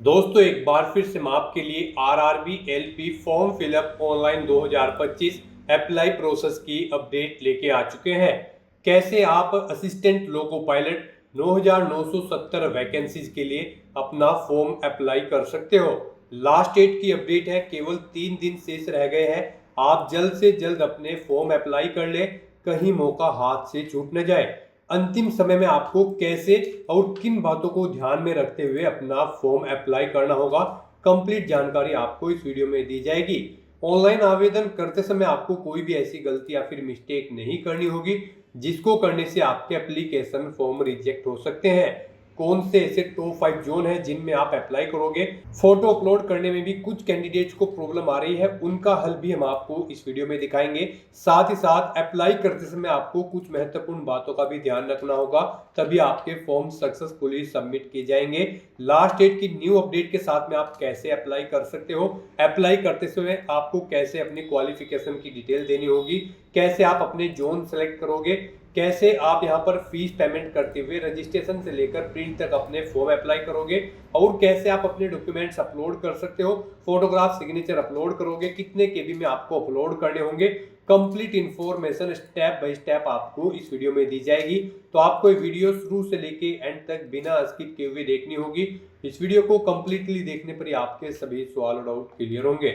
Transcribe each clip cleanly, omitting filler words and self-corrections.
दोस्तों एक बार फिर से मैं आपके लिए RRB LP form fill up online 2025 apply process की अपडेट लेके आ चुके हैं। कैसे आप असिस्टेंट लोको पायलट 9970 वैकेंसीज के लिए अपना फॉर्म अप्लाई कर सकते हो। लास्ट डेट की अपडेट है, केवल 3 दिन शेष रह गए हैं। आप जल्द से जल्द अपने फॉर्म अप्लाई कर ले, कहीं मौका हाथ से छूट न जाए। अंतिम समय में आपको कैसे और किन बातों को ध्यान में रखते हुए अपना फॉर्म अप्लाई करना होगा, कंप्लीट जानकारी आपको इस वीडियो में दी जाएगी। ऑनलाइन आवेदन करते समय आपको कोई भी ऐसी गलती या फिर मिस्टेक नहीं करनी होगी जिसको करने से आपके एप्लीकेशन फॉर्म रिजेक्ट हो सकते हैं। कौन से ऐसे टॉप 5 जोन है जिनमें आप अप्लाई करोगे, फोटो अपलोड करने में भी कुछ कैंडिडेट्स को प्रॉब्लम आ रही है, उनका हल भी हम आपको इस वीडियो में दिखाएंगे। साथ ही साथ अप्लाई करते समय आपको कुछ महत्वपूर्ण बातों का भी ध्यान रखना होगा, तभी आपके फॉर्म सक्सेसफुली सबमिट किए जाएंगे। लास्ट डेट की न्यू अपडेट के साथ में आप कैसे अप्लाई कर सकते हो, अप्लाई करते समय आपको कैसे अपनी क्वालिफिकेशन की डिटेल देनी होगी, कैसे आप अपने जोन सेलेक्ट करोगे, कैसे आप यहां पर फीस पेमेंट करते हुए रजिस्ट्रेशन से लेकर प्रिंट तक अपने फॉर्म अप्लाई करोगे, और कैसे आप अपने डॉक्यूमेंट्स अपलोड कर सकते हो, फोटोग्राफ सिग्नेचर अपलोड करोगे, कितने केबी में आपको अपलोड करने होंगे। Complete information step by step आपको इस वीडियो में दी जाएगी, तो आपको ये वीडियो शुरू से लेके एंड तक बिना स्किप किए हुए देखनी होगी। इस वीडियो को कंप्लीटली देखने पर ही आपके सभी सवाल और डाउट क्लियर होंगे।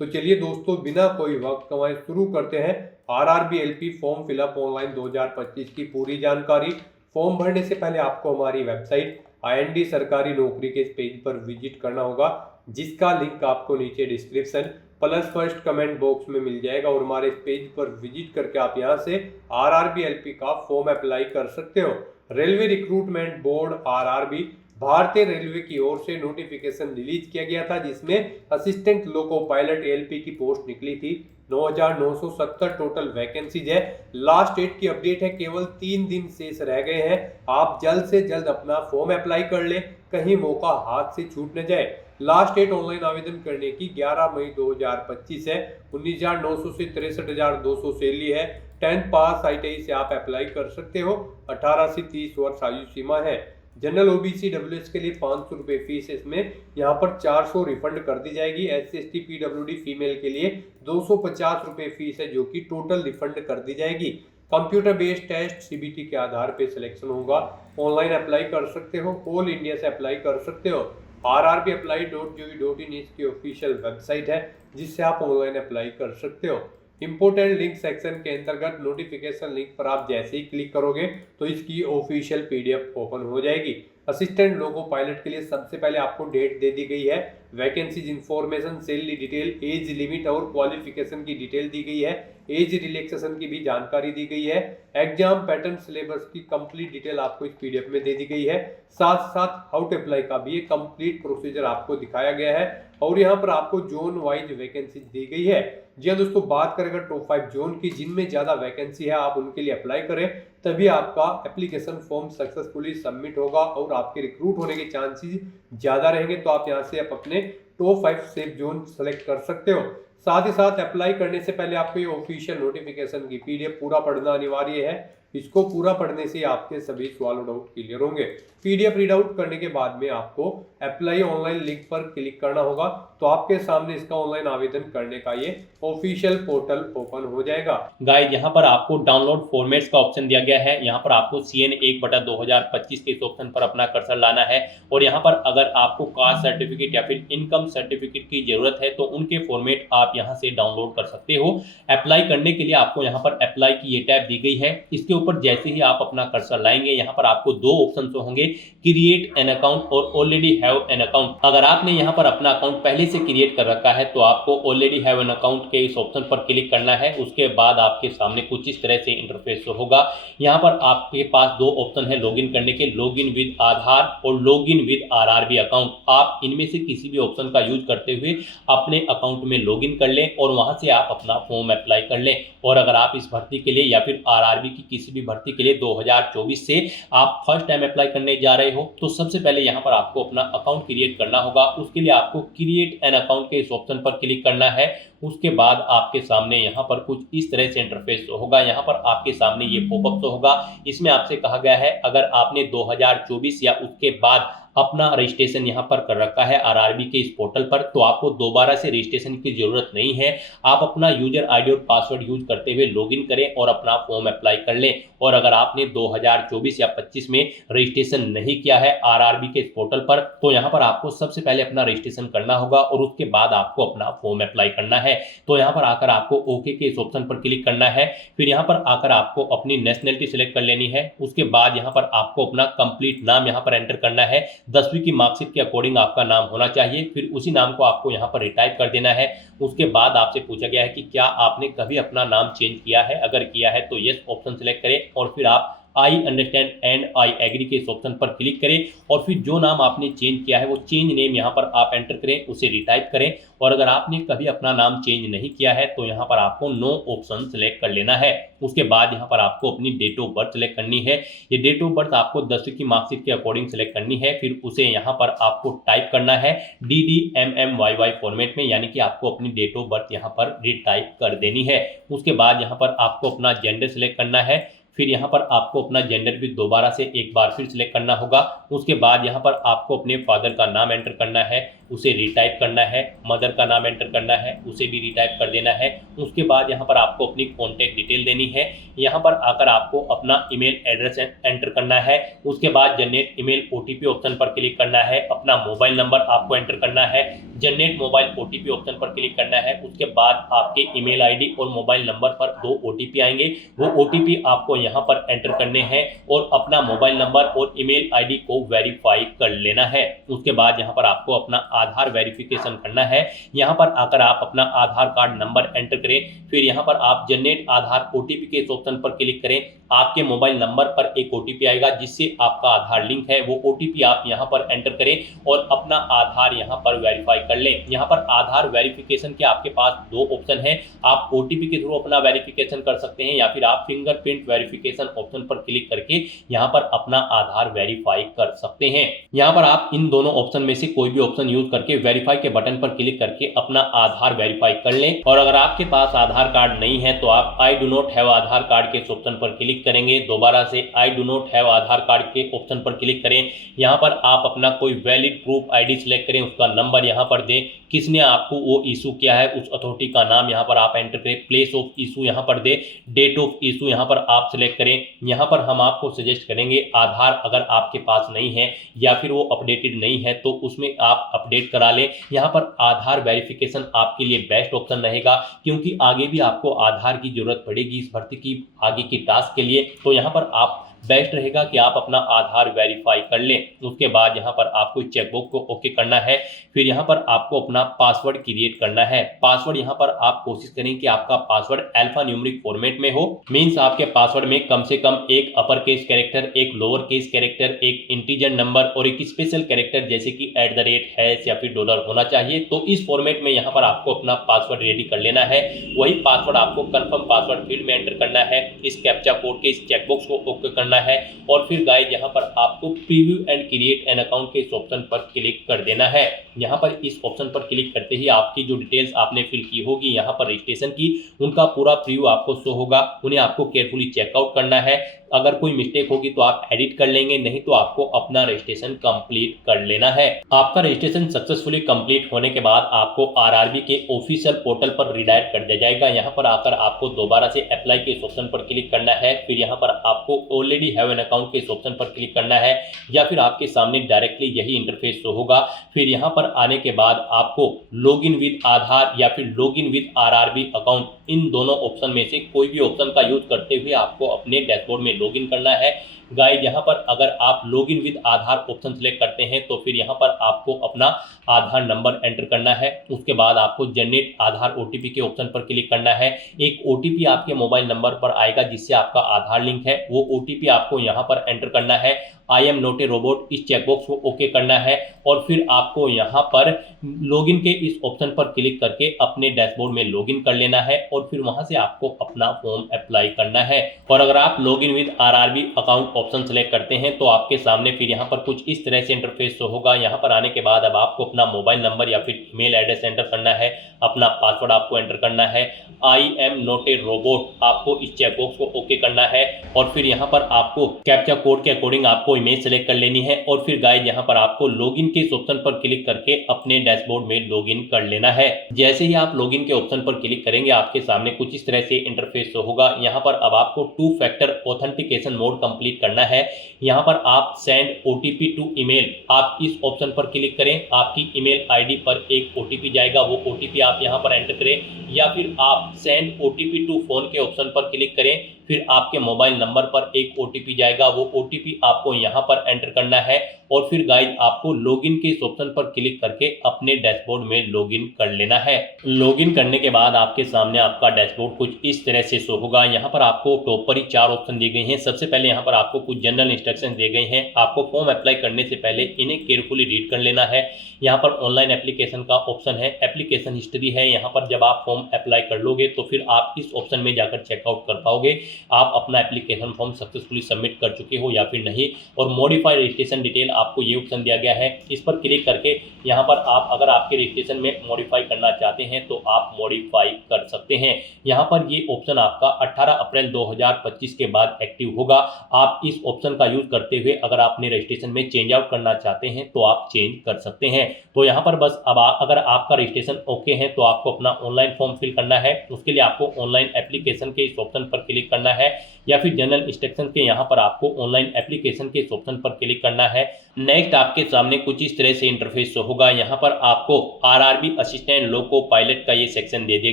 तो चलिए दोस्तों, बिना कोई वक्त गंवाए शुरू करते हैं RRB LP form fill up online 2025 की पूरी जानकारी। फॉर्म भरने से पहले आपको हमारी वेबसाइट आईएनडी सरकारी नौकरी के पेज पर विजिट करना होगा, जिसका लिंक आपको नीचे description plus first comment box में मिल जाएगा, और हमारे पेज पर विजिट करके आप यहां से आरआरबी एलपी का फॉर्म अप्लाई कर सकते हो। रेलवे रिक्रूटमेंट बोर्ड आरआरबी भारतीय रेलवे की ओर से नोटिफिकेशन रिलीज किया गया था, जिसमें असिस्टेंट लोको पायलट एलपी की पोस्ट निकली थी। 9970 टोटल वैकेंसीज है। लास्ट डेट की अपडेट है, केवल 3 दिन शेष रह गए हैं। आप जल्द से जल्द अपना फॉर्म अप्लाई कर ले, कहीं मौका हाथ से छूट न जाए। लास्ट डेट ऑनलाइन आवेदन करने की 11 मई 2025 है। 19,900 से 63,200 सैलरी है। 10th पास ITI से आप अप्लाई कर सकते हो। 18 से 30 वर्ष आयु सीमा है। जनरल ओबीसी डब्ल्यूएस के लिए 500 रुपए फीस है, इसमें यहाँ पर 400 रिफंड कर दी जाएगी। SC/ST PWD फीमेल के लिए 250 रुपए फीस है, जो कि टोटल रिफंड कर दी जाएगी। कंप्यूटर बेस्ड टेस्ट CBT के आधार पे सिलेक्शन होगा। ऑनलाइन अप्लाई कर सकते हो, ऑल इंडिया से अप्लाई कर सकते हो। rrbapply.gov.in इसकी ऑफिशियल वेबसाइट है, जिससे आप ऑनलाइन अप्लाई कर सकते हो। इंपोर्टेंट लिंक सेक्शन के अंतर्गत नोटिफिकेशन लिंक पर आप जैसे ही क्लिक करोगे तो इसकी ऑफिशियल PDF ओपन हो जाएगी। असिस्टेंट लोको पायलट के लिए सबसे पहले आपको डेट दे दी गई है, vacancies information, salary detail, age limit और क्वालिफिकेशन की डिटेल दी गई है। एज रिलैक्सेशन की भी जानकारी दी गई है। एग्जाम पैटर्न, सिलेबस की कंप्लीट डिटेल आपको इस PDF में दे दी गई है। साथ साथ हाउ टू अप्लाई का भी एक कंप्लीट प्रोसीजर आपको दिखाया गया है, और यहाँ पर आपको जोन वाइज वैकेंसी दी गई है। जी हाँ दोस्तों, बात करें अगर टॉप 5 जोन की जिनमें ज्यादा वैकेंसी है, आप उनके लिए अप्लाई करें, तभी आपका एप्लीकेशन फॉर्म सक्सेसफुली सबमिट होगा और आपके रिक्रूट होने के चांसेस ज्यादा रहेंगे। तो आप यहाँ से अपने टॉप 5 सेफ जोन सेलेक्ट कर सकते हो। साथ ही साथ अप्लाई करने से पहले आपको ये ऑफिशियल नोटिफिकेशन की PDF पूरा पढ़ना अनिवार्य है। इसको पूरा पढ़ने से आपके सभी सवाल और डाउट क्लियर होंगे। PDF रीड आउट करने के बाद में आपको अप्लाई ऑनलाइन लिंक पर क्लिक करना होगा, तो आपके सामने इसका ऑनलाइन आवेदन करने का ये ऑफिशियल पोर्टल ओपन हो जाएगा। गाइस, यहाँ पर आपको डाउनलोड फॉर्मेट्स का ऑप्शन दिया गया है। यहाँ पर आपको CN 1/2025 के इस ऑप्शन पर अपना कर्सर लाना है, और यहाँ पर अगर आपको कास्ट सर्टिफिकेट या फिर इनकम सर्टिफिकेट की जरूरत है तो उनके फॉर्मेट आप यहाँ से डाउनलोड कर सकते हो। अप्लाई करने के लिए आपको यहाँ पर अप्लाई की ये टैब दी गई है। इसके ऊपर जैसे ही आप अपना कर्सर लाएंगे, यहाँ पर आपको 2 ऑप्शन होंगे, क्रिएट एन अकाउंट और ऑलरेडी हैव एन अकाउंट। अगर आपने यहाँ पर अपना अकाउंट पहले से क्रिएट कर रखा है तो आपको ऑलरेडी हैव एन अकाउंट के इस ऑप्शन पर क्लिक करना है। उसके बाद आपके सामने कुछ इस तरह से इंटरफेस होगा। यहाँ पर आपके पास 2 ऑप्शन है लॉगिन करने के, लॉगिन विद आधार और लॉगिन विद आरआरबी अकाउंट। आप इनमें से किसी भी ऑप्शन का यूज करते हुए अपने अकाउंट में लॉगिन कर लें और वहां से आप अपना फॉर्म अप्लाई कर लें। और अगर आप इस भर्ती के लिए या फिर आरआरबी की किसी भी भर्ती के लिए 2024 से आप फर्स्ट टाइम अप्लाई करने जा रहे हो, तो सबसे पहले यहाँ पर आपको अपना अकाउंट क्रिएट करना होगा। उसके लिए आपको क्रिएट एन अकाउंट के इस ऑप्शन पर क्लिक करना है। उसके बाद आपके सामने यहाँ पर कुछ इस तरह से इंटरफेस होगा। यहाँ पर आपके सामने ये पॉपअप होगा। इसमें आपसे कहा गया है, अगर आपने 2024 या उसके बाद अपना रजिस्ट्रेशन यहाँ पर कर रखा है आरआरबी के इस पोर्टल पर, तो आपको दोबारा से रजिस्ट्रेशन की जरूरत नहीं है। आप अपना यूजर आईडी और पासवर्ड यूज करते हुए लॉगिन करें और अपना फॉर्म अप्लाई कर लें। और अगर आपने 2024 या 25 में रजिस्ट्रेशन नहीं किया है आरआरबी के इस पोर्टल पर, तो यहाँ पर आपको सबसे पहले अपना रजिस्ट्रेशन करना होगा और उसके बाद आपको अपना फॉर्म अप्लाई करना है। तो यहाँ पर आकर आपको ओके के इस ऑप्शन पर क्लिक करना है। फिर यहाँ पर आकर आपको अपनी नेशनलिटी सिलेक्ट कर लेनी है। उसके बाद यहाँ पर आपको अपना कंप्लीट नाम यहाँ पर एंटर करना है। 10वीं की मार्कशीट के अकॉर्डिंग आपका नाम होना चाहिए। फिर उसी नाम को आपको यहाँ पर रिटाइप कर देना है। उसके बाद आपसे पूछा गया है कि क्या आपने कभी अपना नाम चेंज किया है, अगर किया है तो यस ऑप्शन सिलेक्ट करें और फिर आप I understand and I agree के इस ऑप्शन पर क्लिक करें और फिर जो नाम आपने चेंज किया है वो चेंज नेम यहाँ पर आप एंटर करें, उसे रिटाइप करें। और अगर आपने कभी अपना नाम चेंज नहीं किया है तो यहाँ पर आपको नो ऑप्शन सेलेक्ट कर लेना है। उसके बाद यहाँ पर आपको अपनी डेट ऑफ बर्थ सेलेक्ट करनी है। ये डेट ऑफ बर्थ आपको 10वीं की मार्कशीट के अकॉर्डिंग सेलेक्ट करनी है। फिर उसे यहाँ पर आपको टाइप करना है DDMMYY फॉर्मेट में, यानी कि आपको अपनी डेट ऑफ बर्थ यहाँ पर रिटाइप कर देनी है। उसके बाद यहाँ पर आपको अपना जेंडर सेलेक्ट करना है। फिर यहाँ पर आपको अपना जेंडर भी दोबारा से एक बार फिर सिलेक्ट करना होगा। उसके बाद यहाँ पर आपको अपने फादर का नाम एंटर करना है, उसे रिटाइप करना है। मदर का नाम एंटर करना है, उसे भी रिटाइप कर देना है। उसके बाद यहाँ पर आपको अपनी कॉन्टैक्ट डिटेल देनी है। यहाँ पर आकर आपको अपना ईमेल एड्रेस एंटर करना है। उसके बाद जनरेट ईमेल ओटीपी ऑप्शन पर क्लिक करना है। अपना मोबाइल नंबर आपको एंटर करना है। जनरेट मोबाइल ओटीपी ऑप्शन पर क्लिक करना है। उसके बाद आपके ईमेल आईडी और मोबाइल नंबर पर 2 ओटीपी आएंगे। वो ओटीपी आपको यहाँ पर एंटर करने हैं और अपना मोबाइल नंबर और ईमेल आईडी को वेरीफाई कर लेना है। उसके बाद यहाँ पर आपको अपना आधार वेरिफिकेशन करना है। यहाँ पर आकर आप अपना आधार कार्ड नंबर एंटर करें। फिर यहाँ पर आप जनरेट आधार ओटीपी के इस ऑप्शन पर क्लिक करें। आपके मोबाइल नंबर पर एक ओटीपी आएगा जिससे आपका आधार लिंक है। वो ओटीपी आप यहाँ पर एंटर करें और अपना आधार यहाँ पर वेरीफाई कर लें। यहाँ पर आधार वेरिफिकेशन के आपके पास 2 ऑप्शन हैं। आप ओटीपी के थ्रू अपना वेरिफिकेशन कर सकते हैं या फिर आप फिंगरप्रिंट वेरिफिकेशन ऑप्शन पर क्लिक करके यहाँ पर अपना आधार वेरीफाई कर सकते हैं। यहाँ पर आप इन दोनों ऑप्शन में से कोई भी ऑप्शन यूज करके वेरीफाई के बटन पर क्लिक करके अपना आधार वेरीफाई कर लें। और अगर आपके पास आधार कार्ड नहीं है तो आप I do not have Aadhaar card के ऑप्शन पर क्लिक करेंगे। दोबारा से I do not have Aadhaar card के ऑप्शन पर क्लिक करें। यहाँ पर आप अपना कोई वैलिड प्रूफ आईडी सिलेक्ट करें, उसका नंबर यहाँ पर दें, किसने आपको वो इशू किया है उस अथॉरिटी का नाम यहाँ पर आप एंटर करें, प्लेस ऑफ इशू यहाँ पर दें, डेट ऑफ इशू यहाँ पर आप सिलेक्ट करें। यहाँ पर हम आपको सजेस्ट करेंगे आधार अगर आपके पास नहीं है या फिर वो अपडेटेड नहीं है तो उसमें आप अपडेट करा लें। यहाँ पर आधार वेरिफिकेशन आपके लिए बेस्ट ऑप्शन रहेगा क्योंकि आगे भी आपको आधार की जरूरत पड़ेगी इस भर्ती की आगे की टास्क के लिए। तो यहाँ पर आप बेस्ट रहेगा कि आप अपना आधार वेरीफाई कर लें। उसके बाद यहाँ पर आपको चेकबॉक्स को ओके करना है। फिर यहाँ पर आपको अपना पासवर्ड क्रिएट करना है। पासवर्ड यहाँ पर आप कोशिश करें कि आपका पासवर्ड अल्फा न्यूमेरिक फॉर्मेट में हो। मींस आपके पासवर्ड में कम से कम एक अपर केस कैरेक्टर, एक लोअर केस कैरेक्टर, एक इंटीजर नंबर और एक स्पेशल कैरेक्टर जैसे कि @ या फिर डॉलर होना चाहिए। तो इस फॉर्मेट में यहाँ पर आपको अपना पासवर्ड रेडी कर लेना है। वही पासवर्ड आपको कंफर्म पासवर्ड फील्ड में एंटर करना है। इस कैप्चा कोड के इस चेकबॉक्स को ओके करना है और फिर गाइस यहाँ पर आपको preview and create an account के इस ऑप्शन पर क्लिक कर देना है। यहाँ पर इस ऑप्शन पर क्लिक करते ही आपकी जो डिटेल्स आपने फिल की होगी यहाँ पर रजिस्ट्रेशन की, उनका पूरा प्रीव्यू आपको शो होगा। उन्हें आपको केयरफुली चेकआउट करना है। अगर कोई मिस्टेक होगी तो आप एडिट कर लेंगे, नहीं तो आपको अपना रजिस्ट्रेशन कंप्लीट कर लेना है। आपका रजिस्ट्रेशन सक्सेसफुली कंप्लीट होने के बाद आपको आरआरबी के ऑफिशियल पोर्टल पर रिडायरेक्ट कर दिया जाएगा। यहाँ पर आकर आपको दोबारा से अप्लाई के इस ऑप्शन पर क्लिक करना है। फिर यहाँ पर आपको ऑलरेडी हैव एन अकाउंट के इस ऑप्शन पर क्लिक करना है या फिर आपके सामने डायरेक्टली यही इंटरफेस शो होगा। फिर यहाँ पर आने के बाद आपको लॉगिन विद आधार या फिर लॉगिन विद आरआरबी अकाउंट, इन दोनों ऑप्शन में से कोई भी ऑप्शन का यूज करते हुए आपको अपने डैशबोर्ड में लॉगिन करना है। गाइस यहाँ पर अगर आप login with Aadhaar option select करते हैं तो फिर यहाँ पर आपको अपना आधार नंबर एंटर करना है। उसके बाद आपको जनरेट आधार ओटीपी के ऑप्शन पर क्लिक करना है। एक ओटीपी आपके मोबाइल नंबर पर आएगा जिससे आपका आधार लिंक है, वो ओटीपी आपको यहाँ पर एंटर करना है। I am not a robot इस चेकबॉक्स को ओके करना है और फिर आपको यहाँ पर लॉगिन के इस ऑप्शन पर क्लिक करके अपने डैशबोर्ड में लॉगिन कर लेना है और फिर वहां से आपको अपना फॉर्म अप्लाई करना है। और अगर आप login with RRB account option select करते हैं तो आपके सामने फिर यहाँ पर कुछ इस तरह से इंटरफेस शो होगा। यहाँ पर आने के बाद अब आपको अपना मोबाइल नंबर या फिर ईमेल एड्रेस एंटर करना है, अपना पासवर्ड आपको एंटर करना है। I am not a robot आपको इस चेकबॉक्स को ओके करना है और फिर यहाँ पर आपको कैप्चा कोड के अकॉर्डिंग आपको इमेज सेलेक्ट कर लेनी है और फिर गाइज यहाँ पर आपको लॉगिन के इस ऑप्शन पर क्लिक करके अपने डैशबोर्ड में लॉगिन कर लेना है। जैसे ही आप लॉगिन के ऑप्शन पर क्लिक करेंगे आपके सामने कुछ इस तरह से इंटरफेस होगा। यहाँ पर अब आपको 2 फैक्टर ऑथेंटिकेशन मोड कंप्लीट करना है। यहाँ पर आप सेंड ओटीपी टू ईमेल, आप इस ऑप्शन पर क्लिक करें। आपकी ईमेल आईडी पर एक ओटीपी जाएगा, वो ओटीपी आप यहाँ पर एंटर करें, या फिर आप सेंड ओटीपी टू फोन के ऑप्शन पर क्लिक करें। फिर आपके मोबाइल नंबर पर एक ओटीपी जाएगा, वो ओटीपी आपको यहाँ पर एंटर करना है और फिर गाइज आपको लॉगिन के इस ऑप्शन पर क्लिक करके अपने डैशबोर्ड में लॉगिन कर लेना है। लॉगिन करने के बाद आपके सामने आपका डैशबोर्ड कुछ इस तरह से शो होगा। यहाँ पर आपको टॉप पर ही 4 ऑप्शन दिए गए हैं। सबसे पहले यहाँ पर आपको कुछ जनरल इंस्ट्रक्शन दिए गए हैं। आपको फॉर्म अप्लाई करने से पहले इन्हें केयरफुली रीड कर लेना है। यहाँ पर ऑनलाइन एप्लीकेशन का ऑप्शन है, एप्लीकेशन हिस्ट्री है। यहाँ पर जब आप फॉर्म अप्लाई कर लोगे तो फिर आप इस ऑप्शन में जाकर चेकआउट कर पाओगे आप अपना एप्लीकेशन फॉर्म सक्सेसफुली सबमिट कर चुके हो या फिर नहीं। और मॉडिफाई रजिस्ट्रेशन डिटेल आपको ये ऑप्शन दिया गया है। इस पर क्लिक करके यहाँ पर आप अगर आपके रजिस्ट्रेशन में मॉडिफाई करना चाहते हैं तो आप मॉडिफाई कर सकते हैं। यहाँ पर ये ऑप्शन आपका 18 अप्रैल 2025 के बाद एक्टिव होगा। आप इस ऑप्शन का यूज करते हुए अगर आपने रजिस्ट्रेशन में चेंज आउट करना चाहते हैं तो आप चेंज कर सकते हैं। तो यहाँ पर बस अब अगर आपका रजिस्ट्रेशन ओके है तो आपको अपना ऑनलाइन फॉर्म फिल करना है। उसके लिए आपको ऑनलाइन एप्लीकेशन के इस ऑप्शन पर क्लिक करना है या फिर जनरल इंस्ट्रक्शन के यहाँ पर आपको ऑनलाइन एप्लीकेशन के इस ऑप्शन पर क्लिक करना है। नेक्स्ट आपके सामने कुछ इस तरह से इंटरफेस होगा। यहाँ पर आपको आरआरबी असिस्टेंट लोको पायलट का ये सेक्शन दे दिया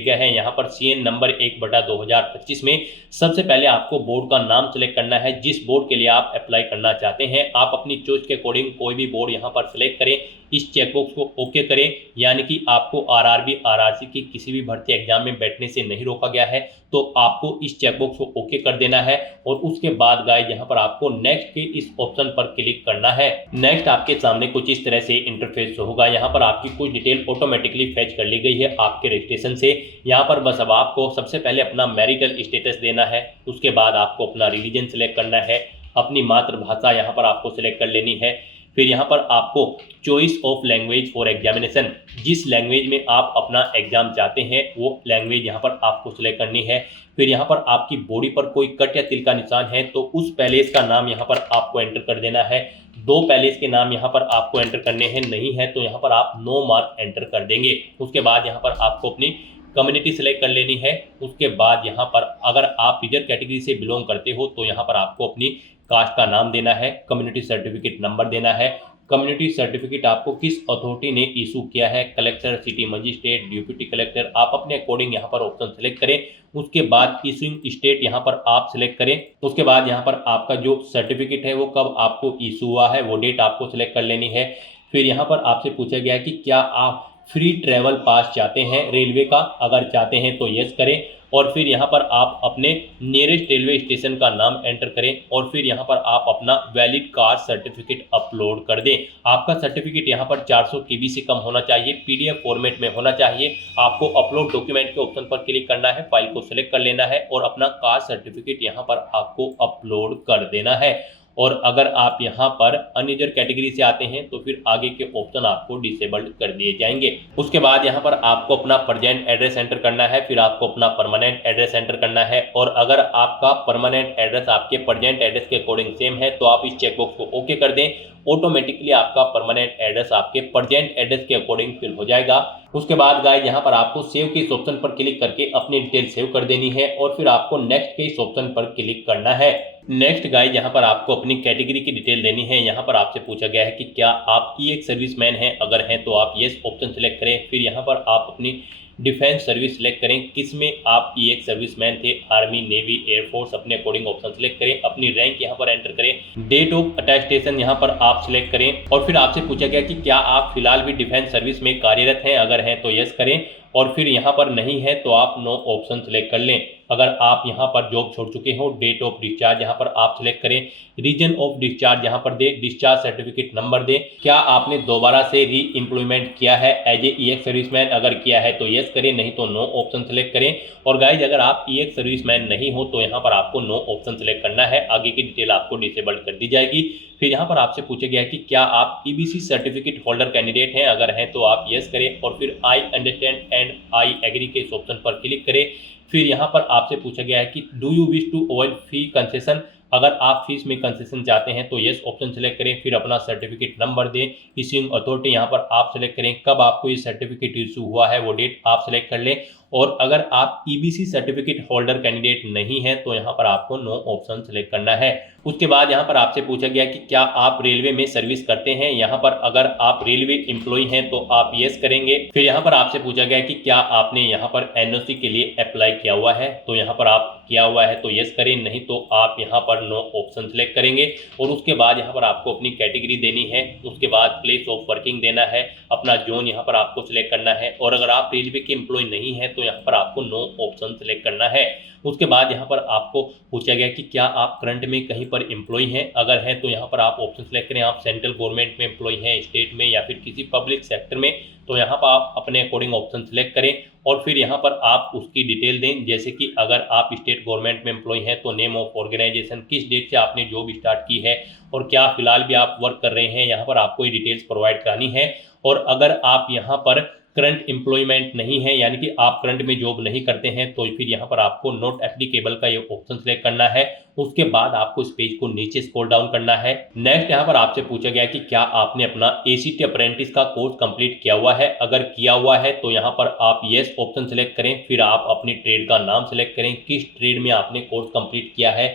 गया है। यहाँ पर सीएन नंबर 1/2025 में सबसे पहले आपको बोर्ड का नाम सेलेक्ट करना है जिस बोर्ड के लिए आप अप्लाई करना चाहते हैं। आप अपनी चॉइस के अकॉर्डिंग कोई भी बोर्ड यहाँ पर सिलेक्ट करें, इस चेकबॉक्स को ओके करें, यानी कि आपको आरआरबी आरआरसी की किसी भी भर्ती एग्जाम में बैठने से नहीं रोका गया है, तो आपको इस चेकबॉक्स को ओके कर देना है। और उसके बाद गाइस यहाँ पर आपको नेक्स्ट के इस ऑप्शन पर क्लिक करना है। नेक्स्ट आपके सामने कुछ इस तरह से इंटरफेस होगा। यहाँ पर आपकी कुछ डिटेल ऑटोमेटिकली फेच कर ली गई है आपके रजिस्ट्रेशन से। यहाँ पर बस अब आपको सबसे पहले अपना मैरिटल स्टेटस देना है, उसके बाद आपको अपना रिलीजन सेलेक्ट करना है, अपनी मातृभाषा यहाँ पर आपको सिलेक्ट कर लेनी है। फिर यहाँ पर आपको choice of language for examination, जिस लैंग्वेज में आप अपना एग्जाम चाहते हैं वो लैंग्वेज यहाँ पर आपको सिलेक्ट करनी है। फिर यहाँ पर आपकी बॉडी पर कोई कट या तिल का निशान है तो उस पैलेस का नाम यहाँ पर आपको एंटर कर देना है। 2 पैलेस के नाम यहाँ पर आपको एंटर करने हैं, नहीं है तो यहाँ पर आप नो मार्क एंटर कर देंगे। उसके बाद यहाँ पर आपको अपनी कम्युनिटी सेलेक्ट कर लेनी है। उसके बाद यहाँ पर अगर आप रिजर्व कैटेगरी से बिलोंग करते हो तो यहाँ पर आपको अपनी कास्ट का नाम देना है, कम्युनिटी सर्टिफिकेट नंबर देना है। कम्युनिटी सर्टिफिकेट आपको किस अथॉरिटी ने इशू किया है, collector, city magistrate, deputy collector, आप अपने अकॉर्डिंग यहाँ पर ऑप्शन सेलेक्ट करें। उसके बाद इशूइंग स्टेट यहाँ पर आप सिलेक्ट करें। उसके बाद यहाँ पर आपका जो सर्टिफिकेट है वो कब आपको इशू हुआ है वो डेट आपको सिलेक्ट कर लेनी है। फिर यहाँ पर आपसे पूछा गया कि क्या आप फ्री ट्रैवल पास चाहते हैं रेलवे का, अगर चाहते हैं तो यस करें। और फिर यहाँ पर आप अपने नियरेस्ट रेलवे स्टेशन का नाम एंटर करें और फिर यहाँ पर आप अपना वैलिड कास्ट सर्टिफिकेट अपलोड कर दें। आपका सर्टिफिकेट यहाँ पर 400 KB से कम होना चाहिए, PDF फॉर्मेट में होना चाहिए। आपको अपलोड डॉक्यूमेंट के ऑप्शन पर क्लिक करना है, फाइल को सिलेक्ट कर लेना है और अपना कास्ट सर्टिफिकेट यहाँ पर आपको अपलोड कर देना है। और अगर आप यहाँ पर अनरिजर्व कैटेगरी से आते हैं तो फिर आगे के ऑप्शन आपको डिसेबल्ड कर दिए जाएंगे। उसके बाद यहाँ पर आपको अपना प्रेजेंट एड्रेस एंटर करना है, फिर आपको अपना परमानेंट एड्रेस एंटर करना है। और अगर आपका परमानेंट एड्रेस आपके प्रेजेंट एड्रेस के अकॉर्डिंग सेम है तो आप इस चेकबॉक्स को ओके कर दें। ऑटोमेटिकली आपका परमानेंट एड्रेस आपके प्रेजेंट एड्रेस के अकॉर्डिंग फिल हो जाएगा। उसके बाद गाइस यहाँ पर आपको सेव के इस ऑप्शन पर क्लिक करके अपनी डिटेल सेव कर देनी है और फिर आपको नेक्स्ट के इस ऑप्शन पर क्लिक करना है। नेक्स्ट गाइस यहाँ पर आपको अपनी कैटेगरी की डिटेल देनी है। यहाँ पर आपसे पूछा गया है कि क्या आप EX सर्विसमैन हैं, अगर हैं तो आप यस ऑप्शन सेलेक्ट करें। फिर यहाँ पर आप अपनी डिफेंस सर्विस सिलेक्ट करें, किसमें आप EX सर्विसमैन थे, आर्मी, नेवी, एयरफोर्स, अपने अकॉर्डिंग ऑप्शन सेलेक्ट करें। अपनी रैंक यहाँ पर एंटर करें, डेट ऑफ अटेस्टेशन यहाँ पर आप सिलेक्ट करें। और फिर आपसे पूछा गया कि क्या आप फिलहाल भी डिफेंस सर्विस में कार्यरत हैं, अगर हैं तो यस करें और फिर यहाँ पर नहीं है तो आप नो ऑप्शन सेलेक्ट कर लें। अगर आप यहाँ पर जॉब छोड़ चुके हो, डेट ऑफ डिस्चार्ज यहाँ पर आप सिलेक्ट करें, रीजन ऑफ डिस्चार्ज यहाँ पर दें, डिस्चार्ज सर्टिफिकेट नंबर दें। क्या आपने दोबारा से री एम्प्लॉयमेंट किया है एज ए EX सर्विसमैन, अगर किया है तो यस करें, नहीं तो नो ऑप्शन सेलेक्ट करें। और गाइज अगर आप EX सर्विसमैन नहीं हो तो यहाँ पर आपको नो ऑप्शन सेलेक्ट करना है, आगे की डिटेल आपको डिसेबल्ड कर दी जाएगी। फिर यहाँ पर आपसे पूछा गया है कि क्या आप EBC सर्टिफिकेट होल्डर कैंडिडेट हैं, अगर हैं तो आप यस करें और फिर I understand and I agree के इस ऑप्शन पर क्लिक करें। फिर यहाँ पर आपसे पूछा गया है कि do you wish to avoid fee concession, अगर आप फीस में कंसेशन चाहते हैं तो येस ऑप्शन सेलेक्ट करें, फिर अपना सर्टिफिकेट नंबर दें, इश्यूइंग अथॉरिटी यहाँ पर आप सेलेक्ट करें, कब आपको ये सर्टिफिकेट इशू हुआ है वो डेट आप सेलेक्ट कर लें। और अगर आप ईबीसी सर्टिफिकेट होल्डर कैंडिडेट नहीं है तो यहाँ पर आपको नो ऑप्शन सेलेक्ट करना है। उसके बाद यहाँ पर आपसे पूछा गया कि क्या आप रेलवे में सर्विस करते हैं। यहाँ पर अगर आप रेलवे एम्प्लॉय हैं तो आप यस करेंगे। फिर यहाँ पर आपसे पूछा गया कि क्या आपने यहाँ पर एनओसी के लिए अप्लाई किया हुआ है, तो यहाँ पर आप किया हुआ है तो यस करें, नहीं तो आप यहाँ पर नो ऑप्शन सेलेक्ट करेंगे। और उसके बाद यहाँ पर आपको अपनी कैटेगरी देनी है, उसके बाद प्लेस ऑफ वर्किंग देना है, अपना जोन यहाँ पर आपको सिलेक्ट करना है। और अगर आप रेलवे के एम्प्लॉय नहीं है तो यहाँ पर आपको नो ऑप्शन सेलेक्ट करना है। उसके बाद यहाँ पर आपको पूछा गया कि क्या आप करंट में कहीं पर एम्प्लॉय हैं, अगर हैं तो यहाँ पर आप ऑप्शन सेलेक्ट करें, आप सेंट्रल गवर्नमेंट में एम्प्लॉय हैं, स्टेट में या फिर किसी पब्लिक सेक्टर में, तो यहाँ पर आप अपने अकॉर्डिंग ऑप्शन सेलेक्ट करें। और फिर यहाँ पर आप उसकी डिटेल दें, जैसे कि अगर आप स्टेट गवर्नमेंट में एम्प्लॉय हैं तो नेम ऑफ ऑर्गेनाइजेशन, किस डेट से आपने जॉब स्टार्ट की है और क्या फिलहाल भी आप वर्क कर रहे हैं, यहाँ पर आपको ये डिटेल्स प्रोवाइड करानी है। और अगर आप यहाँ पर करंट एम्प्लॉयमेंट नहीं है, यानी कि आप करंट में जॉब नहीं करते हैं, तो फिर यहाँ पर आपको नॉट एप्लीकेबल का ये ऑप्शन सेलेक्ट करना है। उसके बाद आपको इस पेज को नीचे स्क्रॉल डाउन करना है। नेक्स्ट यहाँ पर आपसे पूछा गया कि क्या आपने अपना एसीटी अप्रेंटिस का कोर्स कंप्लीट किया हुआ है। अगर किया हुआ है तो यहाँ पर आप येस ऑप्शन सेलेक्ट करें, फिर आप अपनी ट्रेड का नाम सेलेक्ट करें, किस ट्रेड में आपने कोर्स कंप्लीट किया है,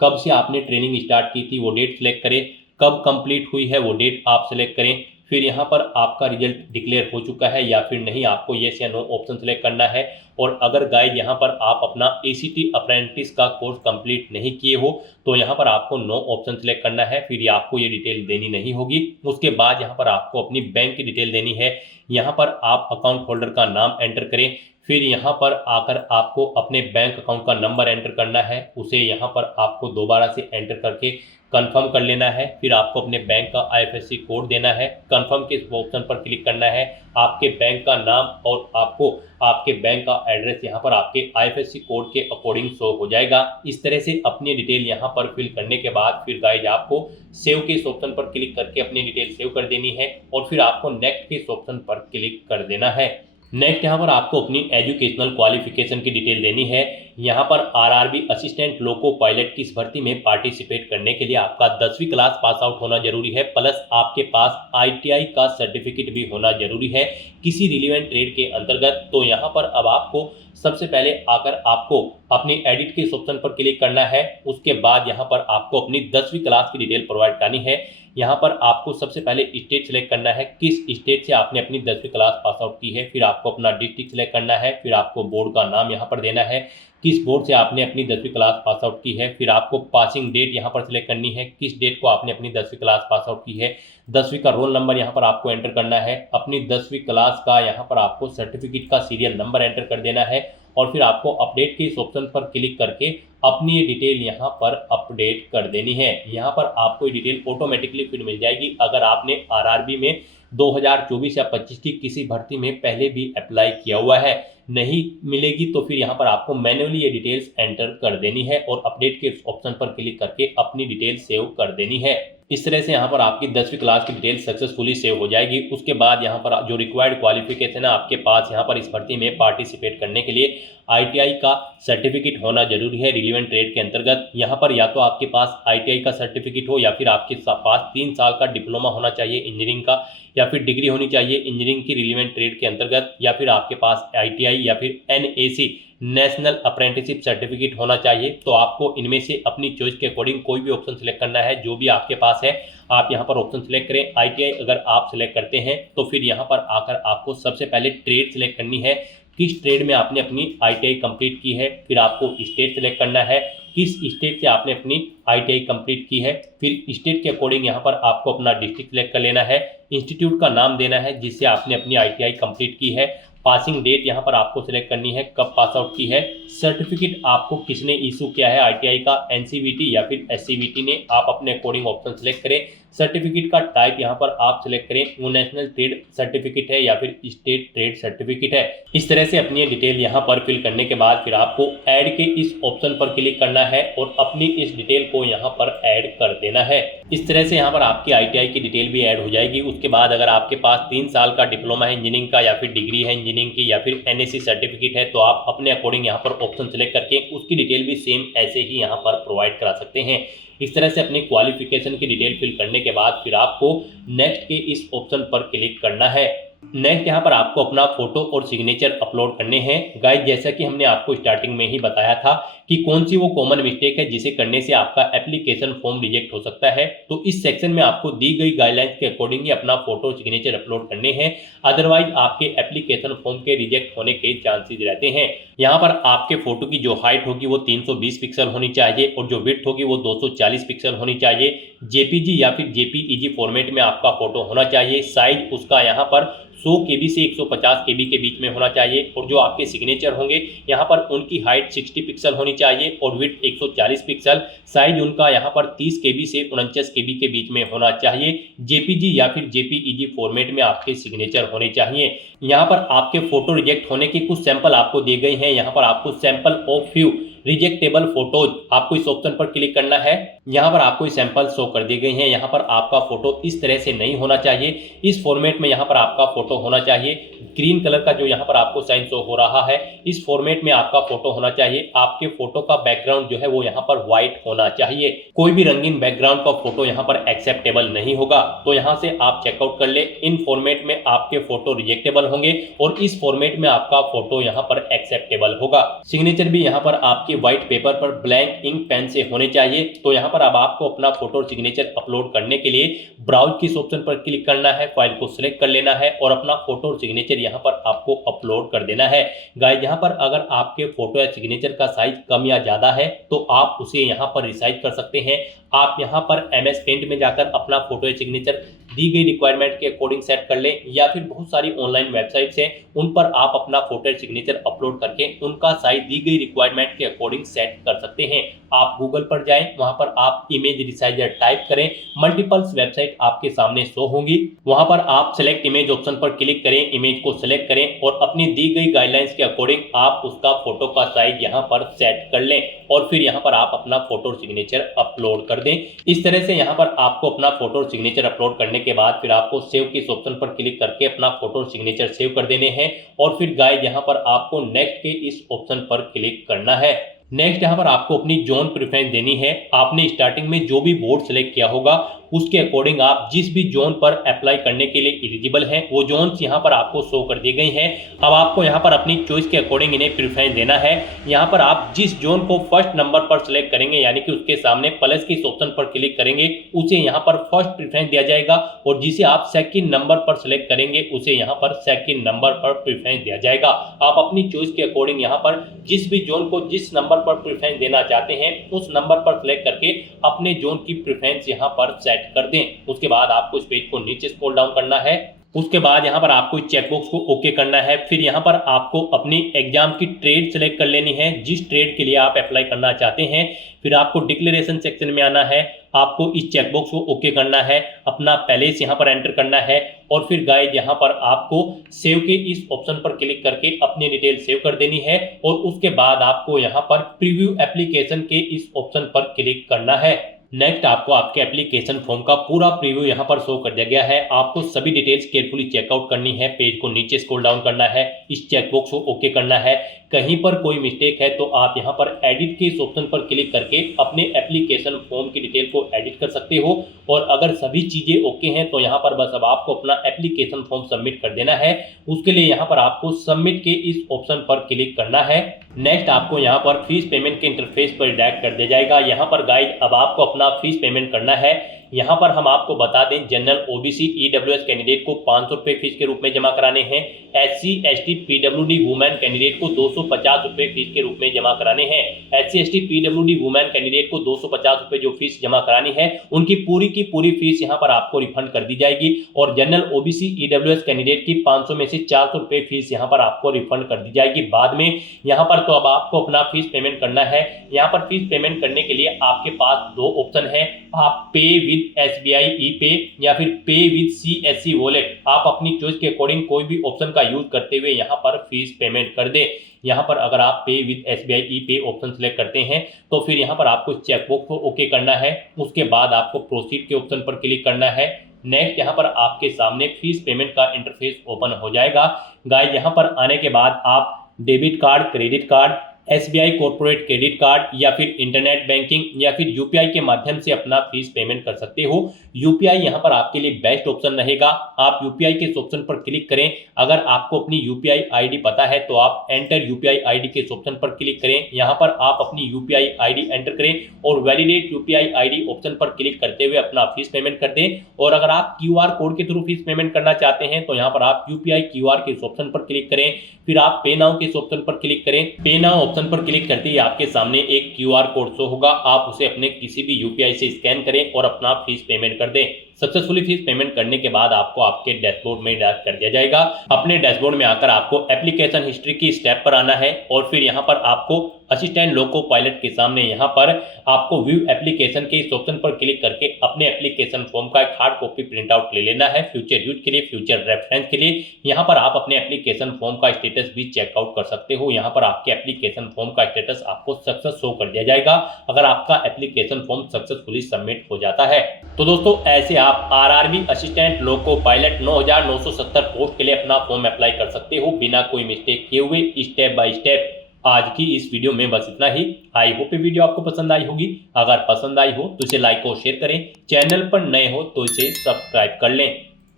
कब से आपने ट्रेनिंग स्टार्ट की थी वो डेट सेलेक्ट करें, कब कंप्लीट हुई है वो डेट आप सेलेक्ट करें। फिर यहाँ पर आपका रिजल्ट डिक्लेयर हो चुका है या फिर नहीं, आपको येस या नो ऑप्शन सेलेक्ट करना है। और अगर गाइज यहाँ पर आप अपना एसीटी अप्रेंटिस का कोर्स कंप्लीट नहीं किए हो तो यहाँ पर आपको नो ऑप्शन सेलेक्ट करना है, फिर आपको ये डिटेल देनी नहीं होगी। उसके बाद यहाँ पर आपको अपनी बैंक की डिटेल देनी है। यहाँ पर आप अकाउंट होल्डर का नाम एंटर करें, फिर यहाँ पर आकर आपको अपने बैंक अकाउंट का नंबर एंटर करना है, उसे यहाँ पर आपको दोबारा से एंटर करके कंफर्म कर लेना है। फिर आपको अपने बैंक का आईएफएससी कोड देना है, कंफर्म के ऑप्शन पर क्लिक करना है, आपके बैंक का नाम और आपको आपके बैंक का एड्रेस यहाँ पर आपके आईएफएससी कोड के अकॉर्डिंग शो हो जाएगा। इस तरह से अपनी डिटेल यहाँ पर फिल करने के बाद फिर गाइज आपको सेव के इस ऑप्शन पर क्लिक करके अपनी डिटेल सेव कर देनी है और फिर आपको नेक्स्ट के इस ऑप्शन पर क्लिक कर देना है। नेक्स्ट यहाँ पर आपको अपनी एजुकेशनल क्वालिफिकेशन की डिटेल देनी है। यहाँ पर आरआरबी असिस्टेंट लोको पायलट की इस भर्ती में पार्टिसिपेट करने के लिए आपका 10वीं क्लास पास आउट होना जरूरी है, प्लस आपके पास आईटीआई का सर्टिफिकेट भी होना जरूरी है किसी रिलेवेंट ट्रेड के अंतर्गत। तो यहाँ पर अब आपको सबसे पहले आकर आपको अपनी एडिट के इस ऑप्शन पर क्लिक करना है। उसके बाद यहाँ पर आपको अपनी 10वीं क्लास की डिटेल प्रोवाइड करनी है। यहाँ पर आपको सबसे पहले स्टेट सेलेक्ट करना है, किस स्टेट से आपने अपनी 10वीं क्लास पास आउट की है, फिर आपको अपना डिस्ट्रिक्ट सेलेक्ट करना है, फिर आपको बोर्ड का नाम यहाँ पर देना है, किस बोर्ड से आपने अपनी 10वीं क्लास पास आउट की है, फिर आपको पासिंग डेट यहाँ पर सिलेक्ट करनी है, किस डेट को आपने अपनी 10वीं क्लास पास आउट की है, 10वीं का रोल नंबर यहाँ पर आपको एंटर करना है, अपनी 10वीं क्लास का यहाँ पर आपको सर्टिफिकेट का सीरियल नंबर एंटर कर देना है और फिर आपको अपडेट के इस ऑप्शन पर क्लिक करके अपनी ये डिटेल यहाँ पर अपडेट कर देनी है। यहाँ पर आपको ये डिटेल ऑटोमेटिकली फिर मिल जाएगी। अगर आपने आरआरबी में 2024 या 25 की किसी भर्ती में पहले भी अप्लाई किया हुआ है, नहीं मिलेगी तो फिर यहाँ पर आपको मैन्युअली ये डिटेल्स एंटर कर देनी है और अपडेट के ऑप्शन पर क्लिक करके अपनी डिटेल सेव कर देनी है। इस तरह से यहाँ पर आपकी 10वीं क्लास की डिटेल सक्सेसफुली सेव हो जाएगी। उसके बाद यहाँ पर जो रिक्वायर्ड क्वालिफिकेशन है आपके पास यहाँ पर इस भर्ती में पार्टिसिपेट करने के लिए आईटीआई का सर्टिफिकेट होना जरूरी है रिलेवेंट ट्रेड के अंतर्गत। यहाँ पर या तो आपके पास आईटीआई का सर्टिफिकेट हो या फिर आपके पास 3 साल का डिप्लोमा होना चाहिए इंजीनियरिंग का, या फिर डिग्री होनी चाहिए इंजीनियरिंग की रिलेवेंट ट्रेड के अंतर्गत, या फिर आपके पास आईटीआई या फिर एनएसी नेशनल अप्रेंटिसशिप सर्टिफिकेट होना चाहिए। तो आपको इनमें से अपनी चॉइस के अकॉर्डिंग कोई भी ऑप्शन सेलेक्ट करना है, जो भी आपके पास है आप यहाँ पर ऑप्शन सेलेक्ट करें। आईटीआई अगर आप सेलेक्ट करते हैं तो फिर यहाँ पर आकर आपको सबसे पहले ट्रेड सेलेक्ट करनी है, किस ट्रेड में आपने अपनी आईटीआई कंप्लीट की है, फिर आपको स्टेट सेलेक्ट करना है, किस स्टेट से आपने अपनी आईटीआई कंप्लीट की है, फिर स्टेट के अकॉर्डिंग यहाँ पर आपको अपना डिस्ट्रिक्ट सेलेक्ट कर लेना है, इंस्टीट्यूट का नाम देना है जिससे आपने अपनी आईटीआई कंप्लीट की है, पासिंग डेट यहाँ पर आपको सिलेक्ट करनी है, कब पास आउट की है, सर्टिफिकेट आपको किसने इशू किया है आईटीआई का, एनसीवीटी या फिर एससीवीटी ने, आप अपने अकॉर्डिंग ऑप्शन सेलेक्ट करें। सर्टिफिकेट का टाइप यहाँ पर आप सिलेक्ट करें, वो नेशनल ट्रेड सर्टिफिकेट है या फिर स्टेट ट्रेड सर्टिफिकेट है। इस तरह से अपनी डिटेल यहाँ पर फिल करने के बाद फिर आपको ऐड के इस ऑप्शन पर क्लिक करना है और अपनी इस डिटेल को यहाँ पर ऐड कर देना है। इस तरह से यहाँ पर आपकी ITI की डिटेल भी ऐड हो जाएगी। उसके बाद अगर आपके पास 3 साल का डिप्लोमा है इंजीनियरिंग का, या फिर डिग्री है इंजीनियरिंग की, या फिर NSC सर्टिफिकेट है, तो आप अपने अकॉर्डिंग यहाँ पर ऑप्शन सेलेक्ट करके उसकी डिटेल भी सेम ऐसे ही यहाँ पर प्रोवाइड करा सकते हैं। इस तरह से अपनी क्वालिफिकेशन की डिटेल फिल करने के बाद फिर आपको नेक्स्ट के इस ऑप्शन पर क्लिक करना है। नेक्स्ट यहाँ पर आपको अपना फोटो और सिग्नेचर अपलोड करने हैं। गाइस, जैसा कि हमने आपको स्टार्टिंग में ही बताया था कि कौन सी वो कॉमन मिस्टेक है जिसे करने से आपका एप्लीकेशन फॉर्म रिजेक्ट हो सकता है, तो इस सेक्शन में आपको दी गई गाइडलाइंस के अकॉर्डिंग ही अपना फोटो और सिग्नेचर अपलोड करने हैं। अदरवाइज आपके एप्लीकेशन फॉर्म के रिजेक्ट होने के चांसेस रहते हैं। यहाँ पर आपके फोटो की जो हाइट होगी वो 320 पिक्सल होनी चाहिए और जो विड्थ होगी वो 240 पिक्सल होनी चाहिए। JPG या फिर JPEG फॉर्मेट में आपका फोटो होना चाहिए। साइज उसका यहाँ पर 100 KB से 150 KB के बीच में होना चाहिए। और जो आपके सिग्नेचर होंगे यहाँ पर उनकी हाइट 60 पिक्सल होनी चाहिए और विड्थ 140 पिक्सल। साइज उनका यहाँ पर 30 KB से 49 KB के बीच में होना चाहिए। JPG या फिर JPEG फॉर्मेट में आपके सिग्नेचर होने चाहिए। यहाँ पर आपके फोटो रिजेक्ट होने के कुछ सैंपल आपको दिए गए हैं। यहाँ पर आपको सैंपल ऑफ फ्यू रिजेक्टेबल फोटोज, आपको इस ऑप्शन पर क्लिक करना है। यहाँ पर आपको सैंपल शो कर दिए गए हैं। यहाँ पर आपका फोटो इस तरह से नहीं होना चाहिए। इस फॉर्मेट में यहाँ पर आपका फोटो होना चाहिए। ग्रीन कलर का जो यहाँ पर आपको साइन शो हो रहा है, इस फॉर्मेट में आपका फोटो होना चाहिए। आपके फोटो का बैकग्राउंड जो है वो यहाँ पर व्हाइट होना चाहिए। कोई भी रंगीन बैकग्राउंड का फोटो यहाँ पर एक्सेप्टेबल नहीं होगा। तो यहाँ से आप चेकआउट कर ले। इन फॉर्मेट में आपके फोटो रिजेक्टेबल होंगे और इस फॉर्मेट में आपका फोटो यहाँ पर एक्सेप्टेबल होगा। सिग्नेचर भी यहाँ पर आपके व्हाइट पेपर पर ब्लैंक इंक पेन से होने चाहिए। तो यहाँ पर अब आपको अपना फोटो और सिग्नेचर अपलोड करने के लिए ब्राउज की इस ऑप्शन पर क्लिक करना है, फाइल को सिलेक्ट कर लेना है और अपना फोटो और सिग्नेचर यहाँ पर आपको अपलोड कर देना है। गाइस, यहाँ पर अगर आपके फोटो या सिग्नेचर का साइज कम या ज्यादा है तो आप उसे यहाँ पर रिसाइज कर सकते हैं। आप यहाँ पर MS पेंट में जाकर अपना फोटो या सिग्नेचर दी गई रिक्वायरमेंट के अकॉर्डिंग सेट कर लें, या फिर बहुत सारी ऑनलाइन वेबसाइट्स हैं उन पर आप अपना फोटो या सिग्नेचर अपलोड करके उनका साइज दी गई रिक्वायरमेंट के अकॉर्डिंग सेट कर सकते हैं। आप गूगल पर जाएं, वहां पर आप इमेज रिसाइजर टाइप करें, मल्टीपल्स वेबसाइट आपके सामने शो होंगी। वहां पर आप सिलेक्ट इमेज ऑप्शन पर क्लिक करें, इमेज को सिलेक्ट करें और अपनी दी गई गाइडलाइंस के अकॉर्डिंग आप उसका फोटो का साइज यहाँ पर सेट कर लें और फिर यहाँ पर आप अपना फोटो और सिग्नेचर अपलोड कर दें। इस तरह से यहाँ पर आपको अपना फोटो और सिग्नेचर अपलोड करने के बाद फिर आपको सेव के इस ऑप्शन पर क्लिक करके अपना फोटो और सिग्नेचर सेव कर देने हैं और फिर गाइस यहाँ पर आपको नेक्स्ट के इस ऑप्शन पर क्लिक करना है। नेक्स्ट यहाँ पर आपको अपनी जोन प्रेफरेंस देनी है। आपने स्टार्टिंग में जो भी बोर्ड सेलेक्ट किया होगा उसके अकॉर्डिंग आप जिस भी जोन पर अप्लाई करने के लिए एलिजिबल हैं वो जोन्स यहाँ पर आपको शो कर दी गई हैं। अब आपको यहाँ पर अपनी चॉइस के अकॉर्डिंग इन्हें प्रेफरेंस देना है। यहाँ पर आप जिस जोन को फर्स्ट नंबर पर सिलेक्ट करेंगे, यानी कि उसके सामने प्लस के इस ऑप्शन पर क्लिक करेंगे, उसे यहाँ पर फर्स्ट प्रेफरेंस दिया जाएगा और जिसे आप सेकंड नंबर पर सिलेक्ट करेंगे उसे यहाँ पर सेकंड नंबर पर प्रेफरेंस दिया जाएगा। आप अपनी चॉइस के अकॉर्डिंग यहाँ पर जिस भी जोन को जिस नंबर पर प्रेफरेंस देना चाहते हैं उस नंबर पर सिलेक्ट करके अपने जोन की प्रेफरेंस यहाँ पर सेट कर दें। उसके बाद आपको इस पेज को नीचे स्क्रॉल डाउन करना है। उसके बाद यहाँ पर आपको इस चेकबॉक्स को ओके करना है। फिर यहाँ पर आपको अपनी एग्जाम की ट्रेड सेलेक्ट कर लेनी है, जिस ट्रेड के लिए आप अप्लाई करना चाहते हैं। फिर आपको डिक्लेरेशन सेक्शन में आना है, आपको इस चेकबॉक्स को ओके करना है, अपना पैलेस यहाँ पर एंटर करना है और फिर गाइस यहाँ पर आपको सेव के इस ऑप्शन पर क्लिक करके अपनी डिटेल सेव कर देनी है और उसके बाद आपको यहाँ पर प्रीव्यू एप्लीकेशन के इस ऑप्शन पर क्लिक करना है। नेक्स्ट आपको आपके एप्लीकेशन फॉर्म का पूरा प्रीव्यू यहाँ पर शो कर दिया गया है। आपको सभी डिटेल्स केयरफुली चेकआउट करनी है, पेज को नीचे स्क्रॉल डाउन करना है, इस चेकबॉक्स को ओके करना है। कहीं पर कोई मिस्टेक है तो आप यहाँ पर एडिट के इस ऑप्शन पर क्लिक करके अपने एप्लीकेशन फॉर्म की डिटेल को एडिट कर सकते हो और अगर सभी चीजें ओके हैं तो यहाँ पर बस अब आपको अपना एप्लीकेशन फॉर्म सबमिट कर देना है। उसके लिए यहाँ पर आपको सबमिट के इस ऑप्शन पर क्लिक करना है। नेक्स्ट आपको यहाँ पर फीस पेमेंट के इंटरफेस पर डायरेक्ट कर दिया जाएगा। यहाँ पर गाइड अब आपको अपना फीस पेमेंट करना है। यहाँ पर हम आपको बता दें, जनरल OBC EWS कैंडिडेट को 500 रुपये फीस के रूप में जमा कराने हैं। SC ST PWD women candidate को 250 रुपये फीस के रूप में जमा कराने हैं। SC ST PWD women candidate को 250 रुपये जो फीस जमा करानी है उनकी पूरी की पूरी फीस यहाँ पर आपको रिफंड कर दी जाएगी और जनरल OBC EWS कैंडिडेट की 500 में से 400 रुपये फीस यहाँ पर आपको रिफंड कर दी जाएगी बाद में। यहाँ पर तो अब आपको अपना फीस पेमेंट करना है। यहाँ पर फीस पेमेंट करने के लिए आपके पास दो ऑप्शन है, आप पे विद विद SBI ई-पे या फिर पे विद CSC वॉलेट, आप अपनी चॉइस के अकॉर्डिंग कोई भी ऑप्शन का यूज करते हुए यहाँ पर फीस पेमेंट कर दें। यहाँ पर अगर आप पे विद SBI ई-पे ऑप्शन सेलेक्ट करते हैं तो फिर यहाँ पर आपको चेकबुक को ओके करना है। उसके बाद आपको प्रोसीड के ऑप्शन पर क्लिक करना है। नेक्स्ट यहाँ पर आपके सामने फीस पेमेंट का इंटरफेस ओपन हो जाएगा। गाइस यहाँ पर आने के बाद आप debit card, credit card, SBI corporate credit card या फिर इंटरनेट बैंकिंग या फिर UPI के माध्यम से अपना फीस पेमेंट कर सकते हो। UPI यहाँ पर आपके लिए बेस्ट ऑप्शन रहेगा। आप UPI के इस ऑप्शन पर क्लिक करें। अगर आपको अपनी UPI ID पता है तो आप एंटर UPI ID के इस ऑप्शन पर क्लिक करें। यहाँ पर आप अपनी UPI ID एंटर करें और वैलिडेट UPI ID ऑप्शन पर क्लिक करते हुए अपना फीस पेमेंट कर दें। और अगर आप QR कोड के थ्रू फीस पेमेंट करना चाहते हैं तो यहाँ पर आप UPI QR के इस ऑप्शन पर क्लिक करें। फिर आप पे नाउ के इस ऑप्शन पर क्लिक करें। पे नाउ ऑप्शन पर क्लिक करते ही आपके सामने एक QR कोड शो होगा। आप उसे अपने किसी भी UPI से स्कैन करें और अपना फीस पेमेंट कर दें। सक्सेसफुली फीस पेमेंट करने के बाद आपको आपके डैशबोर्ड में डायरेक्ट कर दिया जाएगा। अपने डैशबोर्ड में आकर आपको एप्लीकेशन हिस्ट्री की स्टेप पर आना है और फिर यहाँ पर आपको असिस्टेंट लोको पायलट के सामने यहाँ पर आपको व्यू एप्लीकेशन के इस ऑप्शन पर क्लिक करके अपने एप्लीकेशन फॉर्म का एक हार्ड कॉपी प्रिंट आउट ले लेना है फ्यूचर यूज के लिए, फ्यूचर रेफरेंस के लिए। यहाँ पर आप अपने एप्लीकेशन फॉर्म का स्टेटस भी चेकआउट कर सकते हो। यहाँ पर आपके एप्लीकेशन फॉर्म का स्टेटस आपको सक्सेस शो कर दिया जाएगा अगर आपका एप्लीकेशन फॉर्म सक्सेसफुली सबमिट हो जाता है। तो दोस्तों ऐसे आप RRB assistant loco pilot 9970 post के लिए अपना फॉर्म अप्लाई कर सकते हो बिना कोई मिस्टेक किए हुए, स्टेप बाय स्टेप। आज की इस वीडियो में बस इतना ही। आई होप ये वीडियो आपको पसंद आई होगी। अगर पसंद आई हो तो इसे लाइक और शेयर करें। चैनल पर नए हो तो इसे सब्सक्राइब कर लें।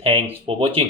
Thanks for watching.